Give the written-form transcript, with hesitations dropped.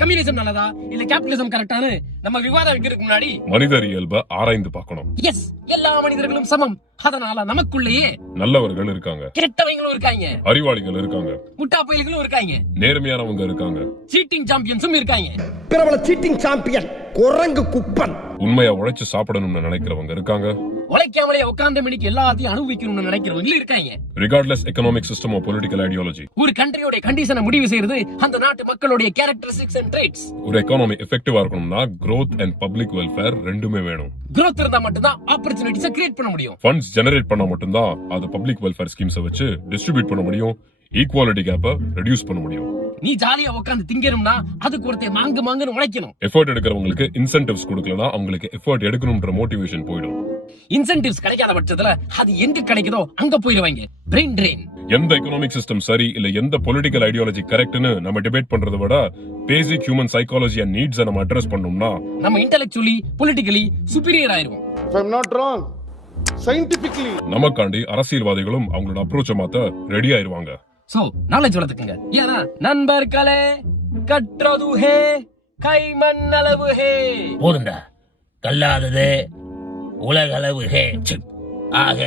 Communism நல்லதா இல்ல capitalism கரெக்டானு நம்ம விவாதம் வைக்கிறதுக்கு முன்னாடி மனிதர் இயல்பை ஆராய்ந்து பார்க்கணும். எஸ், எல்லா மனிதர்களும் சமம். அதனால நமக்குள்ளேயே நல்லவர்கள் இருக்காங்க, கெட்டவங்களும் இருக்காங்க, அறிவாளிகள் இருக்காங்க, முட்டா பயல்களும் இருக்காங்க, நேர்மையானவங்க இருக்காங்க, சீட்டிங் சாம்பியன்ஸும் இருக்காங்க. பிரபல சீட்டிங் சாம்பியன் குரங்கு குப்பன். உண்மையா உழைச்சு சாப்பிடணும்னு நினைக்கிறவங்க இருக்காங்க, உழைக்காமலே உட்கார்ந்த மணிக்கு எல்லாத்தையும் அனுபவிக்கணும்னு நினைக்கிறவங்க இருக்காங்க. Regardless economic system of political ideology. ஒரு கண்ட்ரியோட கண்டிஷனை முடிவு செய்யறது அந்த நாட்டு மக்களுடைய கேரக்டரிஸ்டிக்ஸ் அண்ட் ட்ரேட்ஸ். ஒரு எக்கானமி எஃபெக்டிவா இருக்கணும்னா growth and public welfare ரெண்டுமே வேணும். growth இருந்தா மட்டும்தான் ஆப்பர்ச்சுனிட்டிஸை கிரியேட் பண்ண முடியும். ஃபண்ட்ஸ் ஜெனரேட் பண்ணா மட்டும்தான் அது பப்ளிக் வெல்ஃபேர் ஸ்கீம்ஸை வச்சு டிஸ்ட்ரிபியூட் பண்ண முடியும். ஈக்குவாலிட்டி கேப்பை ரெடியூஸ் பண்ண முடியும். நீ ஜாலியா உட்கார்ந்து திங்கணும்னா அதுக்கு ஒருத்தர் மாங்குன்னு உழைக்கணும். எஃபர்ட் எடுக்கிறவங்களுக்கு இன்சென்டிவ்ஸ் கொடுக்கலனா அவங்களுக்கு எஃபர்ட் எடுக்கணும்ன்ற மோட்டிவேஷன் போயிடும். இன்சென்டிவ்ஸ் கிடைக்காத பட்சத்துல அது எங்க கிடைக்குதோ அங்க போயிடுவாங்க. Brain train. எந்த எக்கனாமிக் சிஸ்டம் சரி இல்ல எந்த பொலிட்டிக்கல் ஐடியாலஜி கரெக்ட்னு நம்ம டிபேட் பண்றதை விட பேசிக் ஹியூமன் சைக்காலஜி அண்ட் நீட்ஸை நம்ம அட்ரஸ் பண்ணோம்னா நம்ம இன்டெலெக்சுவலி பொலிட்டிக்கலி சுப்பீரியர் ஆயிருவோம். If I'm not wrong, scientifically. நமக்காண்டி அரசியல்வாதிகளும் அவங்களோட அப்ரோச்சை மாத்த ரெடி ஆயிருவாங்க. சோ நாலேஜ் வளர்த்துக்குங்க. ஏன்னா நண்பர்களே, கற்றது ஹே கைமண் அளவு ஹே. போதுண்டா, கல்லாதது உலகளவு ஹே. ஆக